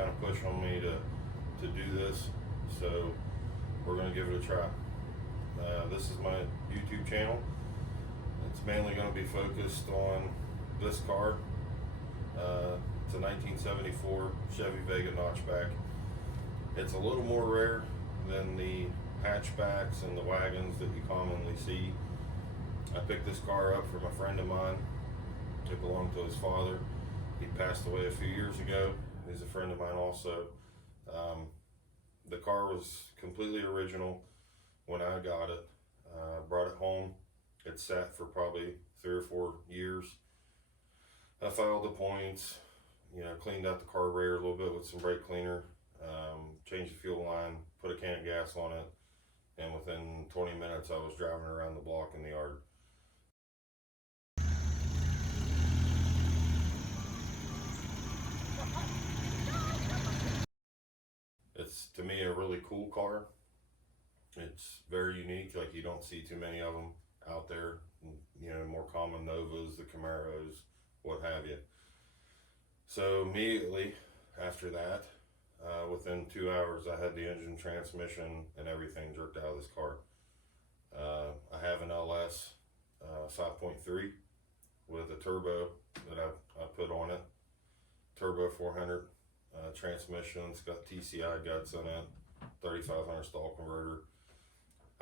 kind of push on me to do this, so we're going to give it a try. This is my YouTube channel. It's mainly going to be focused on this car. It's a 1974 Chevy Vega notchback. It's a little more rare than the hatchbacks and the wagons that you commonly see. I picked this car up from a friend of mine. It belonged to his father. He passed away a few years ago. He's a friend of mine also. The car was completely original when I got it. Brought it home. It sat for probably 3 or 4 years. I filed the points, cleaned out the carburetor a little bit with some brake cleaner, changed the fuel line, put a can of gas on it, and within 20 minutes I was driving around the block in the yard. It's, to me, a really cool car. It's very unique, like you don't see too many of them out there. More common Novas, the Camaros, what have you. So immediately after that, within 2 hours, I had the engine, transmission, and everything jerked out of this car. I have an LS 5.3 with a turbo that I put on it. Turbo 400 transmission. It's got TCI guts in it, 3500 stall converter.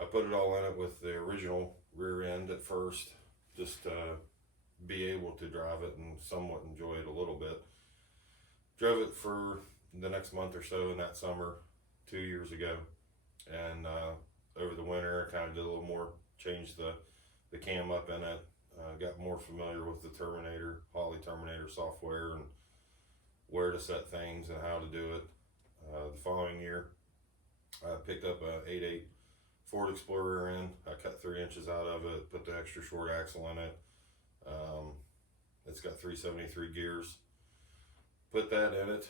I put it all in it with the original rear end at first, just to be able to drive it and somewhat enjoy it a little bit. Drove it for the next month or so in that summer 2 years ago, and over the winter I kind of did a little more, changed the cam up in it, got more familiar with the Holley Terminator software and where to set things and how to do it. The following year I picked up a 8.8 Ford Explorer rear end. I cut 3 inches out of it, put the extra short axle in it. It's got 373 gears. Put that in it,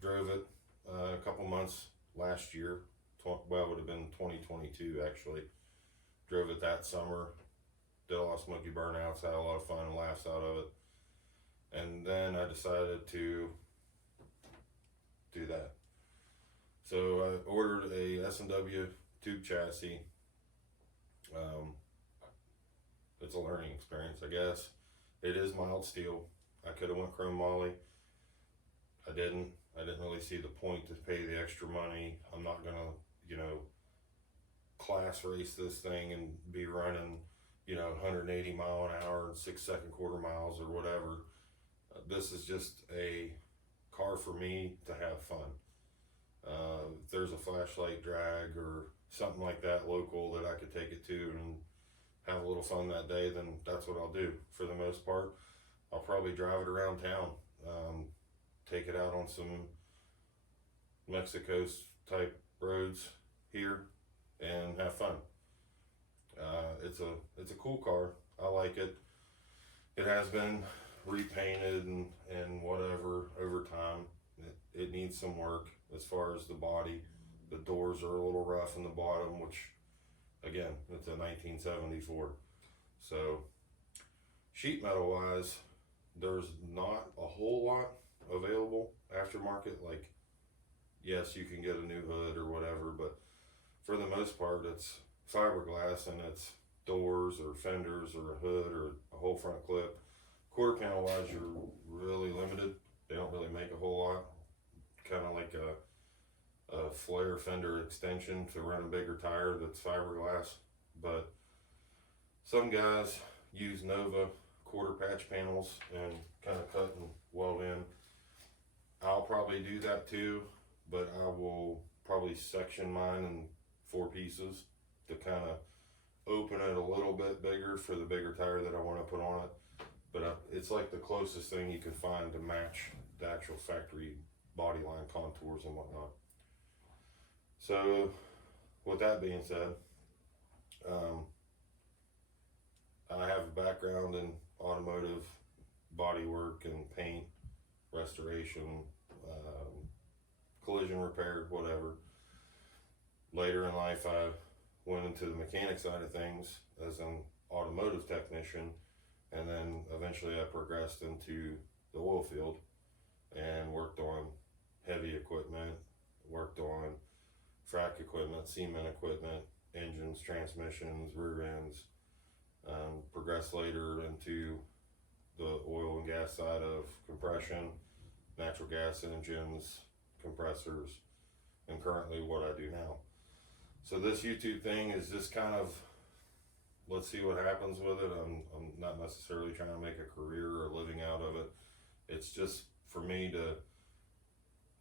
drove it a couple months last year. Well, it would have been 2022 actually. Drove it that summer, did a lot of smoky burnouts, had a lot of fun and laughs out of it. And then I decided to do that. So I ordered a S&W tube chassis. It's a learning experience, I guess. It is mild steel. I could have went chrome moly. I didn't really see the point to pay the extra money. I'm not gonna, class race this thing and be running, 180 mile an hour and 6-second quarter miles or whatever. This is just a car for me to have fun. If there's a flashlight drag or something like that local that I could take it to and have a little fun that day, then that's what I'll do. For the most part, I'll probably drive it around town, take it out on some Mexico type roads here and have fun. It's a cool car. I like it. It has been repainted and whatever over time. It needs some work as far as the body. The doors are a little rough in the bottom, which again, it's a 1974. So sheet metal wise, there's not a whole lot available aftermarket. Like, yes, you can get a new hood or whatever, but for the most part it's fiberglass, and it's doors or fenders or a hood or a whole front clip. Quarter panel wise, you're really limited. They don't really make a whole lot. Kind of like a flare fender extension to run a bigger tire that's fiberglass. But some guys use Nova quarter patch panels and kind of cut and weld in. I'll probably do that too, but I will probably section mine in 4 pieces to kind of open it a little bit bigger for the bigger tire that I want to put on it. But it's like the closest thing you can find to match the actual factory body line contours and whatnot. So with that being said, I have a background in automotive body work and paint, restoration, collision repair, whatever. Later in life, I went into the mechanic side of things as an automotive technician, and then eventually I progressed into the oil field and worked on heavy equipment, worked on frac equipment, cement equipment, engines, transmissions, rear ends, progressed later into the oil and gas side of compression, natural gas engines, compressors, and currently what I do now. So this YouTube thing is just kind of, let's see what happens with it. I'm not necessarily trying to make a career or a living out of it. It's just for me to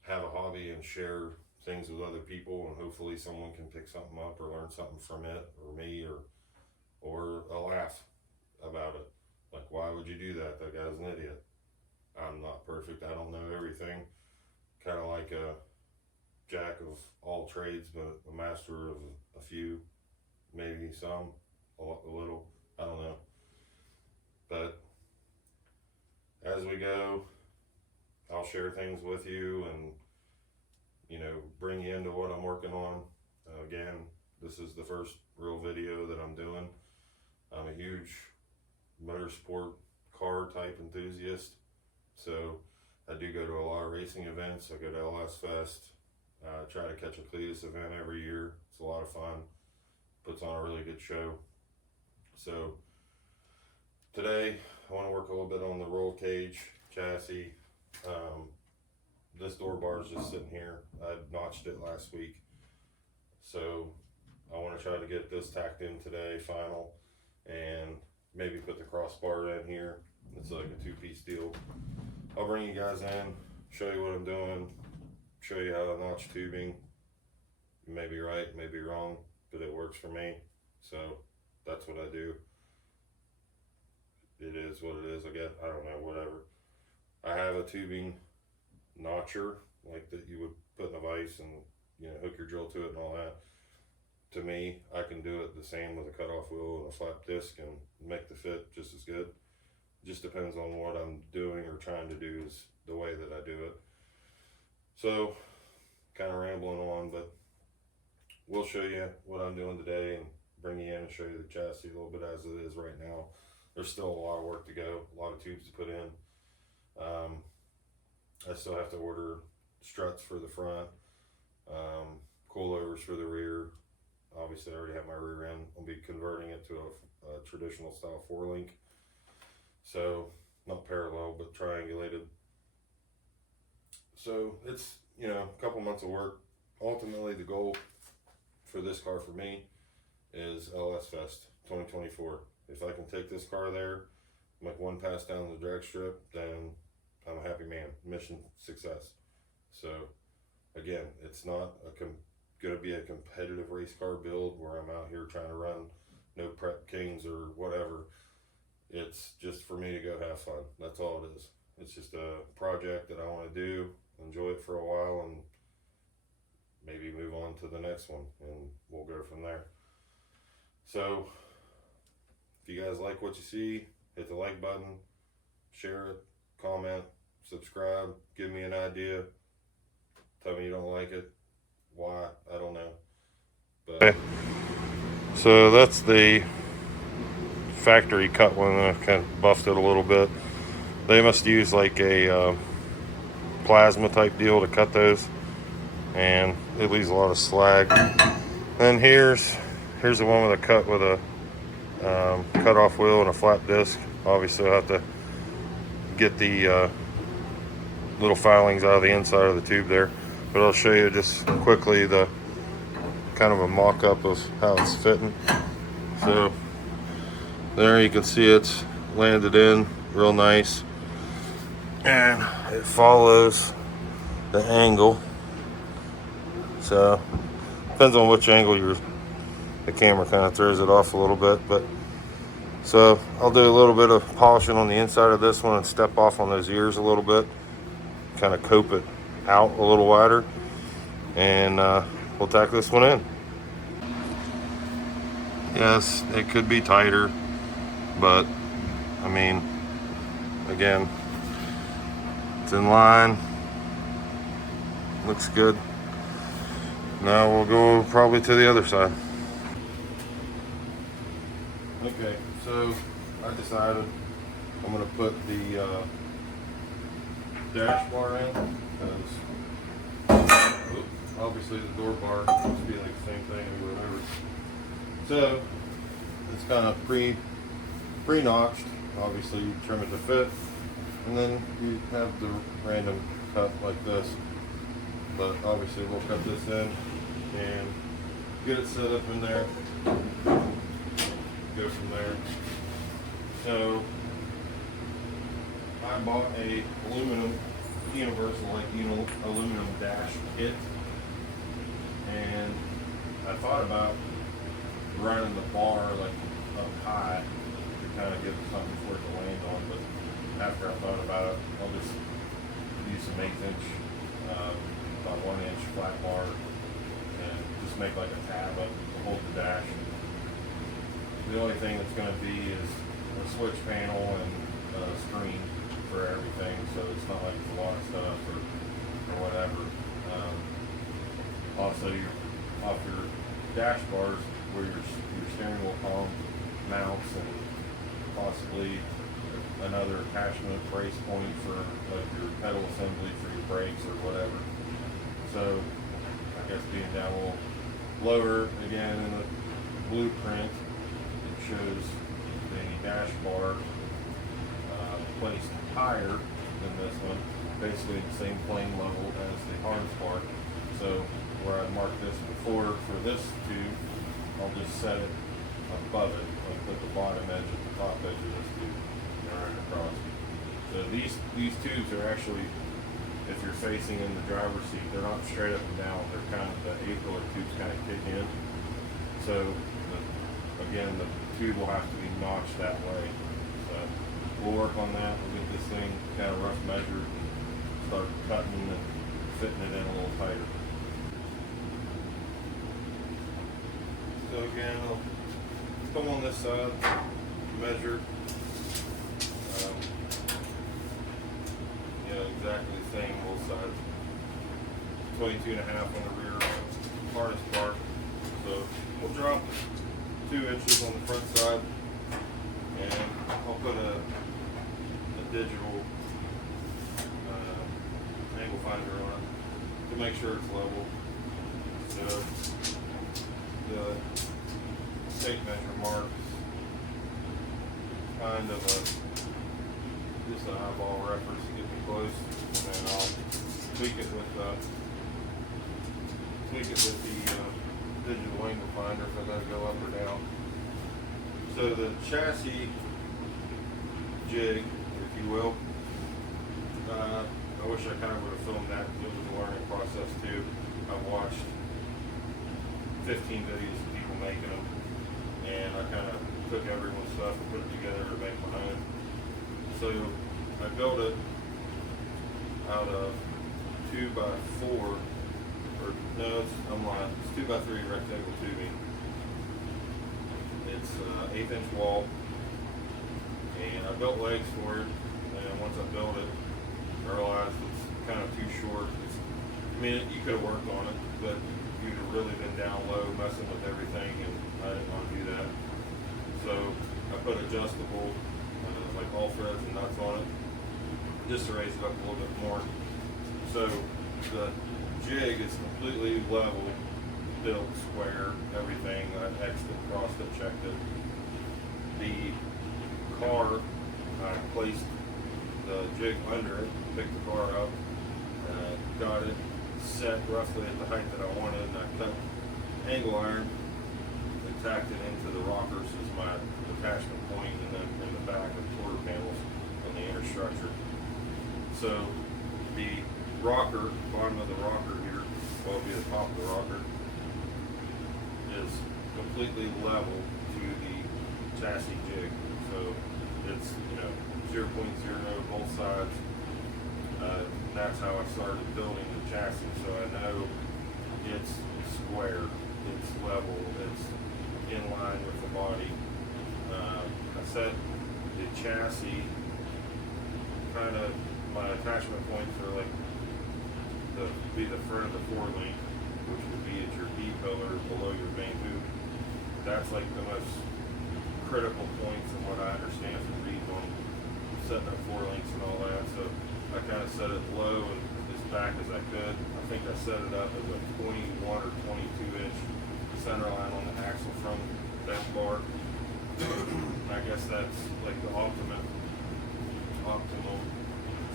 have a hobby and share things with other people, and hopefully someone can pick something up or learn something from it, or me, or a laugh about it. Like, why would you do that? That guy's an idiot. I'm not perfect. I don't know everything. Kind of like a jack of all trades, but a master of a few, maybe some, a little. I don't know. But as we go, I'll share things with you and, you know, bring you into what I'm working on. Again, this is the first real video that I'm doing. I'm a huge motorsport car type enthusiast, so I do go to a lot of racing events. I go to LS Fest, try to catch a Cletus event every year. It's a lot of fun, puts on a really good show. So today I want to work a little bit on the roll cage chassis. This door bar is just sitting here. I notched it last week, so I want to try to get this tacked in today, final, and maybe put the crossbar in here. It's like a two-piece deal. I'll bring you guys in, show you what I'm doing, show you how to notch tubing. You may be right, may be wrong, but it works for me, so that's what I do. It is what it is, I guess. I don't know, whatever. I have a tubing notcher, like that you would put in a vise and, you know, hook your drill to it and all that. To me, I can do it the same with a cutoff wheel and a flap disc and make the fit just as good. Just depends on what I'm doing or trying to do is the way that I do it. So, kind of rambling on, but we'll show you what I'm doing today and bring you in and show you the chassis a little bit as it is right now. There's still a lot of work to go, a lot of tubes to put in. I still have to order struts for the front, coilovers for the rear. Obviously, I already have my rear end. I'll be converting it to a traditional style 4-link. So, not parallel, but triangulated. So, it's, you know, a couple months of work. Ultimately, the goal for this car for me is LS Fest 2024. If I can take this car there, make one pass down the drag strip, then I'm a happy man. Mission success. So, again, it's not going to be a competitive race car build where I'm out here trying to run no prep kings or whatever. It's just for me to go have fun. That's all it is. It's just a project that I want to do, enjoy it for a while, and maybe move on to the next one, and we'll go from there. So, if you guys like what you see, hit the like button, share it, comment, subscribe, give me an idea, tell me you don't like it, why, I don't know. But okay. So that's the factory cut one. I kind of buffed it a little bit. They must use like a plasma type deal to cut those, and it leaves a lot of slag. Then here's the one with a cut with a cut off wheel and a flat disc. Obviously I'll have to get the little filings out of the inside of the tube there, but I'll show you just quickly the kind of a mock-up of how it's fitting. So there you can see it's landed in real nice, and it follows the angle. So depends on which angle the camera kind of throws it off a little bit, but so I'll do a little bit of polishing on the inside of this one and step off on those ears a little bit, kind of cope it out a little wider, and we'll tack this one in. Yes, it could be tighter, but I mean, again, it's in line, looks good. Now we'll go probably to the other side. Okay, so I decided I'm going to put the dash bar in, because obviously the door bar must be like the same thing or whatever. So it's kind of pre-notched. Obviously you trim it to fit, and then you have the random cut like this. But obviously we'll cut this in and get it set up in there. Go from there. So I bought a aluminum universal aluminum dash kit, and I thought about running the bar like up high to kind of give it something for it to land on, but after I thought about it, I'll just use some 1/8" about 1" flat bar and just make like a tab up to hold the dash. The only thing that's going to be is a switch panel and a screen for everything, so it's not like it's a lot of stuff or whatever. Also, off your dash bars where your steering wheel column mounts, and possibly another attachment brace point for like your pedal assembly for your brakes or whatever. So I guess being down a little lower again in the blueprint, it shows the dash bar placed higher than this one, basically the same plane level as the harness bar. So where I marked this before for this tube, I'll just set it above it, like put the bottom edge at the top edge of this tube and run it across. So these tubes are actually, if you're facing in the driver's seat, they're not straight up and down. They're kind of, the A-pillar tubes kind of kick in. So again, the tube will have to be notched that way. So we'll work on that. We'll get this thing kind of rough measured and start cutting and fitting it in a little tighter. So again, I'll come on this side, measure. Exactly the same both sides. 22.5 on the rear harness bar. So we'll drop 2 inches on the front side, and I'll put a digital angle finder on it to make sure it's level. So the tape measure marks kind of just an eyeball reference to get me close, and then I'll tweak it with the digital angle finder if I gotta go up or down. So the chassis jig, if you will, I wish I kind of would have filmed that. It was a learning process too. I've watched 15 videos of people making them, and I kind of took everyone's stuff and put it together to make my own. So I built it out of 2x4, or no, I'm lying, it's 2x3 rectangle tubing. It's 1/8" wall, and I built legs for it, and once I built it, I realized it's kind of too short. You could have worked on it, but you'd have really been down low messing with everything, and I didn't want to do that. So I put adjustable, like all threads and nuts on it, just to raise it up a little bit more. So the jig is completely level, built square, everything. I X'd it, crossed it, checked it. The car, I placed the jig under it, picked the car up, got it set roughly at the height that I wanted, and I cut angle iron and tacked it into the rockers as my attachment point, and then in the back of the quarter panels on the inner structure. So the rocker, bottom of the rocker here, well, be the top of the rocker, is completely level to the chassis jig. So it's 0.0 both sides. That's how I started building the chassis. So I know it's square, it's level, it's in line with the body. I set the chassis kind of, my attachment points are like the front of the forelink, which would be at your D pillar below your main hoop. That's like the most critical point from what I understand from reading on setting up forelinks and all that. So I kind of set it low and just back as I could. I think I set it up as a 21 or 22 inch center line on the axle from that bar. I guess that's like the optimal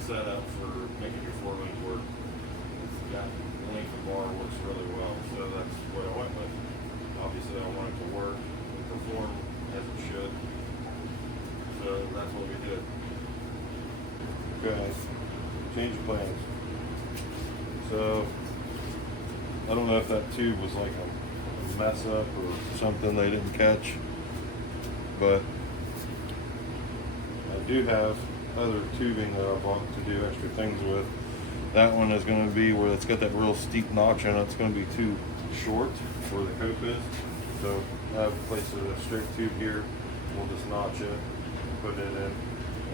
setup for making your forewings work. It's got the length of bar works really well, so that's what I went with. Obviously I want it to work and perform as it should, so that's what we did. Okay, change of plans. So I don't know if that tube was like a mess up or something they didn't catch, but I do have other tubing that I bought to do extra things with. That one is going to be where it's got that real steep notch in it. It's going to be too short where the cope is. So I have placed a straight tube here. We'll just notch it, put it in,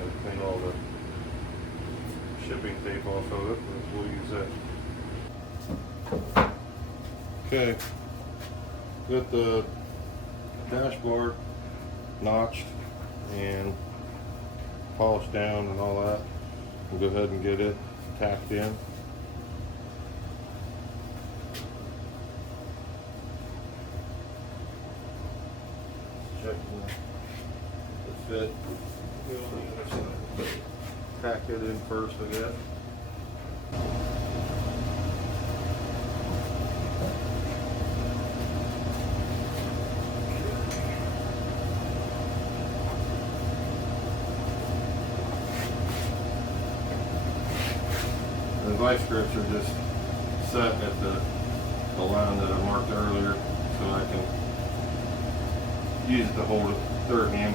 and clean all the shipping tape off of it. We'll use that. Okay, got the dashboard notched and polished down and all that. We'll go ahead and get it tacked in. Checking the fit. Go on the other side. Tack it in first, I guess. The vice grips are just set at the line that I marked earlier, so I can use it to hold it third hand.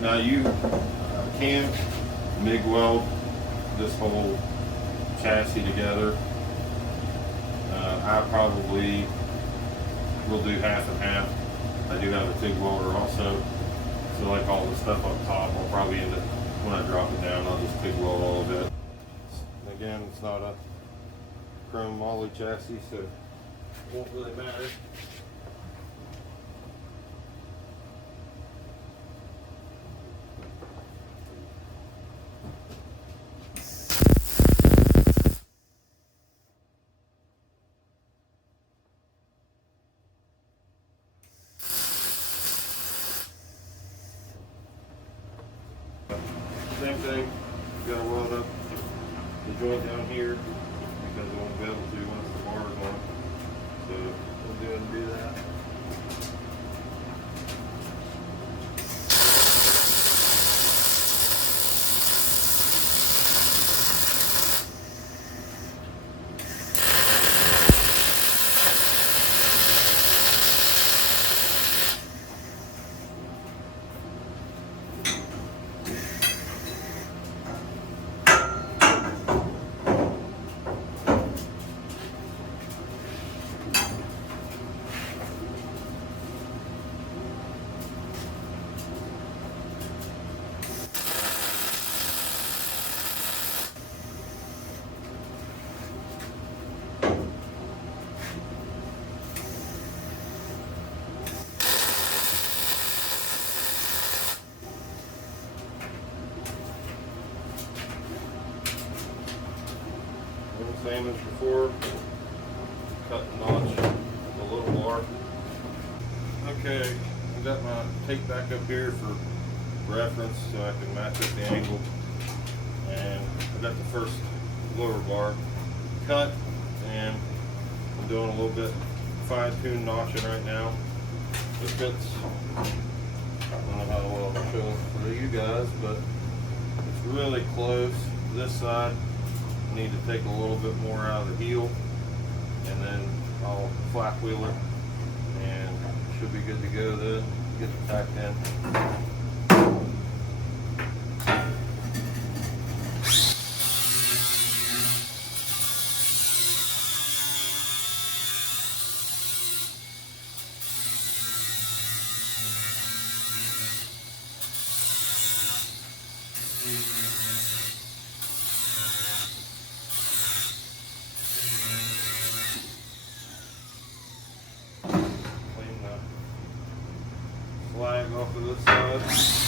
Now you can MIG weld this whole chassis together. I probably will do half and half. I do have a TIG welder also, so like all the stuff up top, I'll probably end up, when I drop it down, I'll just TIG weld all of it. Again, it's not a chrome moly chassis, so it won't really matter. Same thing, you gotta weld up the joint down here because it won't be able to once the bar is on. So we'll go ahead and do that. Same as before, cut and notch the little bar. Okay, I got my tape back up here for reference so I can match up the angle. And I got the first lower bar cut, and I'm doing a little bit fine-tuned notching right now. It fits, I don't know how well I'll show for you guys, but it's really close. This side, need to take a little bit more out of the heel, and then I'll flat wheel it and should be good to go then. Get it tacked in. Flag off of does.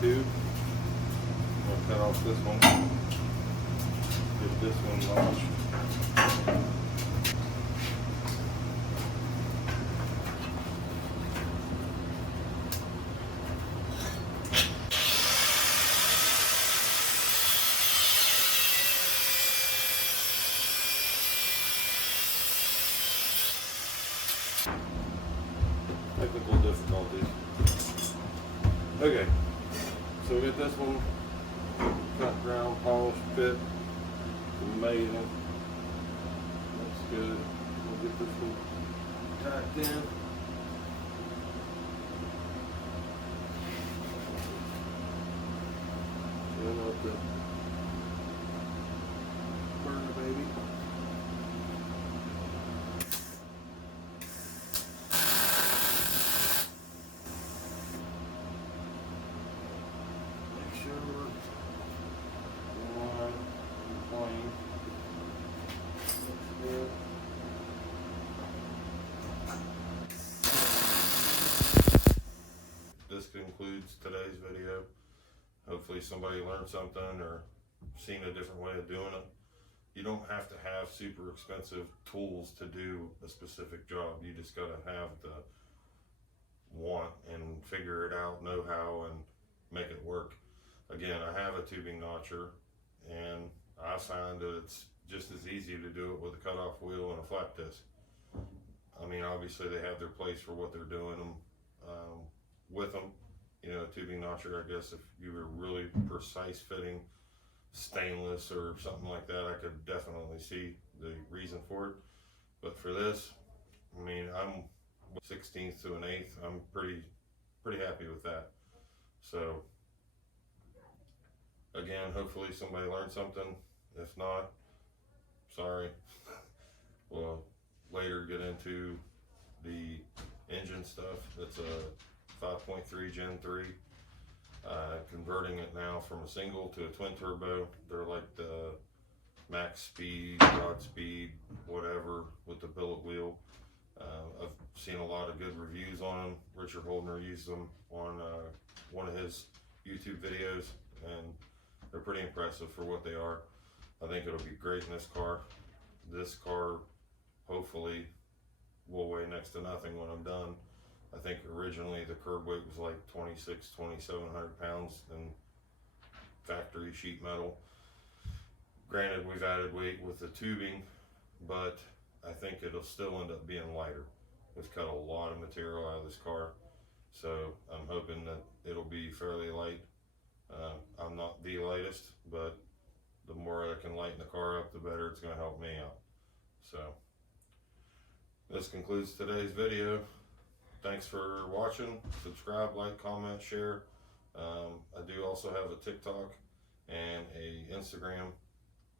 Tube. I'm gonna cut off this one. Get this one launched. Technical difficulties. Okay. So we get this one cut, ground, polished, fit, amazing. That's good. We'll get this one tacked in. Then up the burner, baby. This concludes today's video. Hopefully somebody learned something or seen a different way of doing it. you don't have to have super expensive tools to do a specific job. You just gotta have the want and figure it out, know how, and make it work. Again, I have a tubing notcher, and I find that it's just as easy to do it with a cutoff wheel and a flat disc. I mean, obviously they have their place for what they're doing with them. You know, a tubing notcher, I guess if you were really precise fitting stainless or something like that, I could definitely see the reason for it. But for this, I mean, I'm 16th to an eighth. I'm pretty happy with that. So again, hopefully somebody learned something. If not, sorry. We'll later get into the engine stuff. It's a 5.3 Gen 3. Converting it now from a single to a twin turbo. They're like the max speed, rod speed, whatever, with the billet wheel. I've seen a lot of good reviews on them. Richard Holdner used them on one of his YouTube videos, and they're pretty impressive for what they are. I think it'll be great in this car. This car hopefully will weigh next to nothing when I'm done. I think originally the curb weight was like 2,700 pounds in factory sheet metal. Granted, we've added weight with the tubing, but I think it'll still end up being lighter. We've cut a lot of material out of this car, so I'm hoping that it'll be fairly light. I'm not the lightest, but the more I can lighten the car up, the better it's going to help me out. So this concludes today's video. Thanks for watching. Subscribe, like, comment, share. I do also have a TikTok and a Instagram.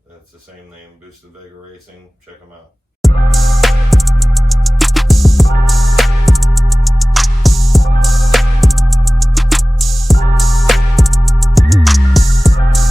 That's the same name, Boosted Vega Racing. Check them out.